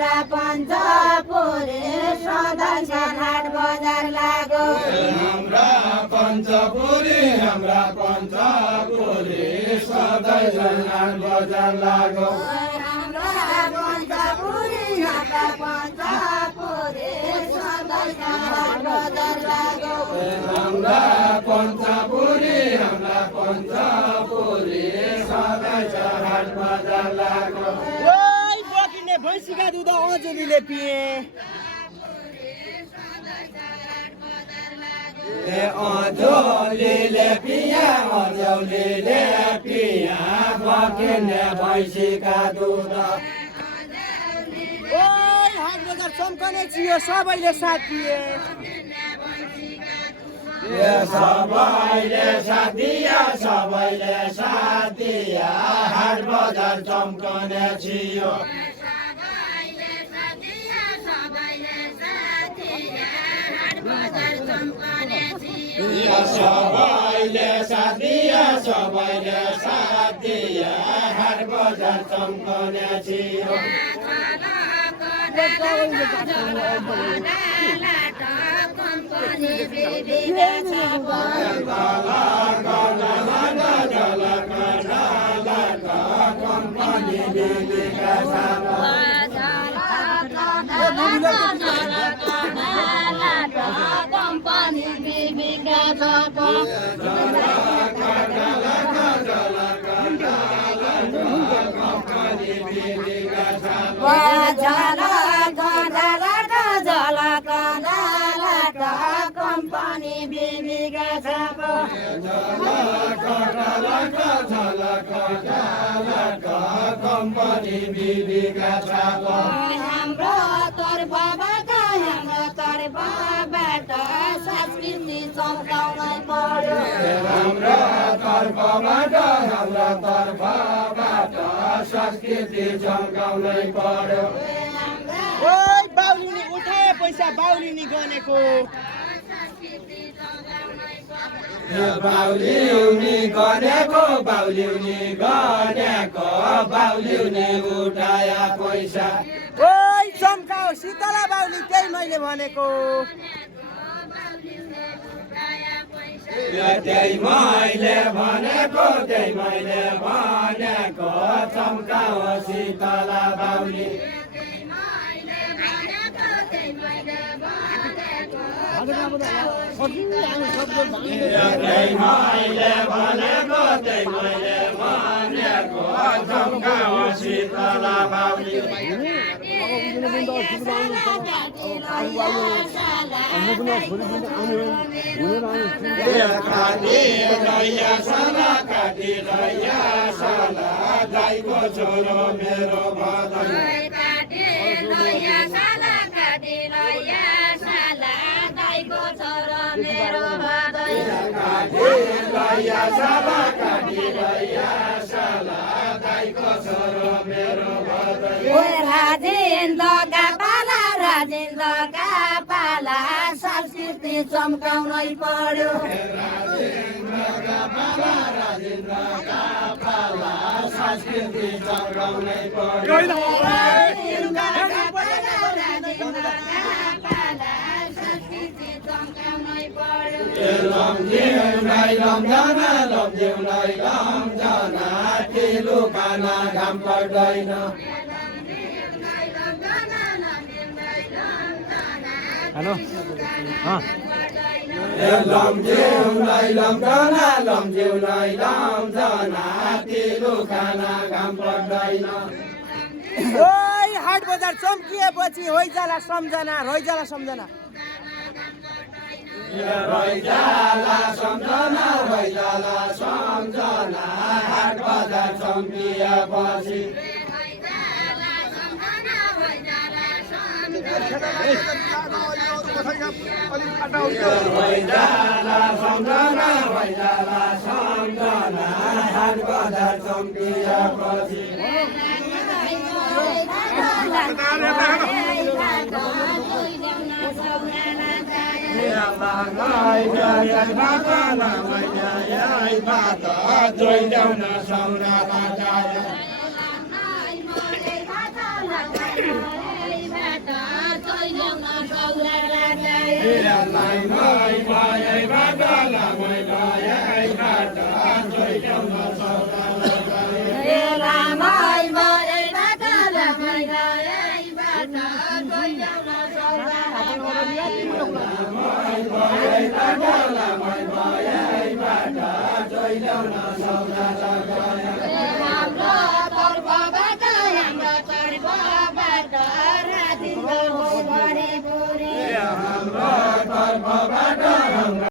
हाम्रा पञ्चपुरी सधैँ हाट बजार लाग्यो हाम्रा पञ्चपुरी सधैँ हाट बजार लाग्यो हाम्रा पञ्चपुरी सधैँ हाट बजार लाग्यो हाम्रा पञ्चपुरी सधैँ हाट बजार लाग्यो ओइ बकिने भैँसीका दुध अजुलीले पिए अजौलीले पिया बकिने भैँसीका दुध ओइ हाट बजार चम्कने चियो सबैले साथ दिए सबैले साथ दिया हाट बजार चम्कने छियो सबैले साथ दिया हाट बजार चम्कने छियो कम्पनी बिबिका छाप कम्पनी बिबिका छाप हाम्रो तर्फबाट संस्कृति चम्काउनै पर्यो हाम्रो तर्फबाट संस्कृति चम्काउनै पर्यो ओइ बाउलिनी उठाए पैसा बाउलिनी गनेको बाउलिउनी उठाया पैसा ओइ चम्काओ शीतला बाउली त्यही मैले भनेको त्यही मैले भनेको चम्काओ शीतला बाउली मैले भनेको चम्काओ शीतला बाउली काटी लैया साला गाईको छोरो मेरो भदै राजेन्द्रका पाला संस्कृति चम्काउनै पर्यो संस्कृति चम्काउनै पर्यो लम्जना तेलो खाना घाम पर्दैन हेलो लम्जना तेलो खाना घाम पर्दैन ओइ हाट बजार चम्किएपछि होइजाला सम्झना रैजाला सम्झना हाट बजार चम्किएपछि हाट बजार चम्किएपछि लामै भएबाट लामै गएबाट गइल्याउन हाम्रो तर्फबाट राति भरे